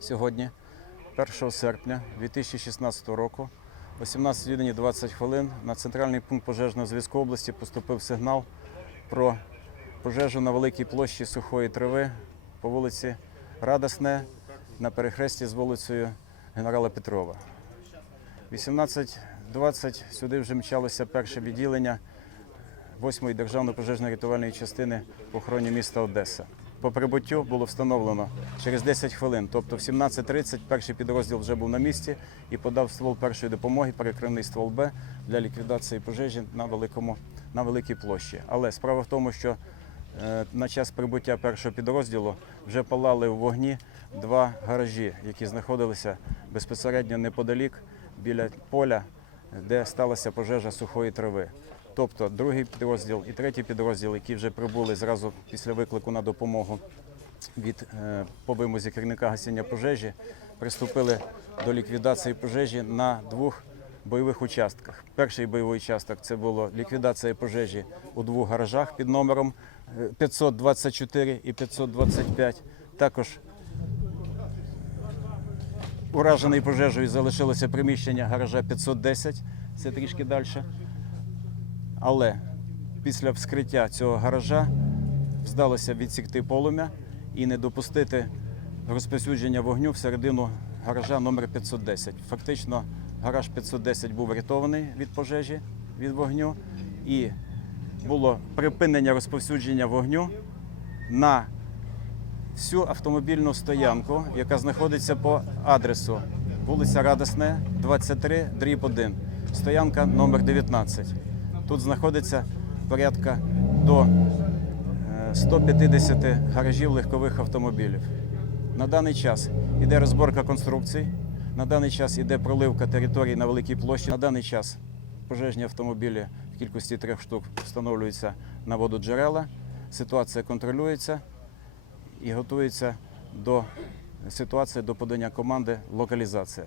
Сьогодні, 1 серпня 2016 року, о 17 годині 20 хвилин на центральний пункт пожежного зв'язку області поступив сигнал про пожежу на великій площі сухої трави по вулиці Радосне на перехресті з вулицею генерала Петрова. 18.20 сюди вже мчалося перше відділення 8-ї державної пожежно-рятувальної частини по охороні міста Одеса. По прибуттю було встановлено через 10 хвилин, тобто в 17.30 перший підрозділ вже був на місці і подав ствол першої допомоги, перекривний ствол Б для ліквідації пожежі на великому на великій площі. Але справа в тому, що на час прибуття першого підрозділу вже палали в вогні два гаражі, які знаходилися безпосередньо неподалік біля поля, де сталася пожежа сухої трави. Тобто другий підрозділ і третій підрозділ, які вже прибули зразу після виклику на допомогу від е, по вимозі керівника гасіння пожежі, приступили до ліквідації пожежі на двох бойових участках. Перший бойовий участок це було ліквідація пожежі у двох гаражах під номером е, 524 і 525. Також уражений пожежею залишилося приміщення гаража 510, це трішки далі. Але після вскриття цього гаража вдалося відсікти полум'я і не допустити розповсюдження вогню всередину гаража номер 510. Фактично, гараж 510 був врятований від пожежі, від вогню, і було припинення розповсюдження вогню на всю автомобільну стоянку, яка знаходиться по адресу вулиця Радосне, 23, дріб 1, стоянка номер 19. Тут знаходиться порядка до е, 150 гаражів легкових автомобілів. На даний час іде розборка конструкцій, на даний час іде проливка території на великій площі. На даний час пожежні автомобілі в кількості трьох штук встановлюються на вододжерела. Ситуація контролюється і готується до ситуації до подання команди локалізація.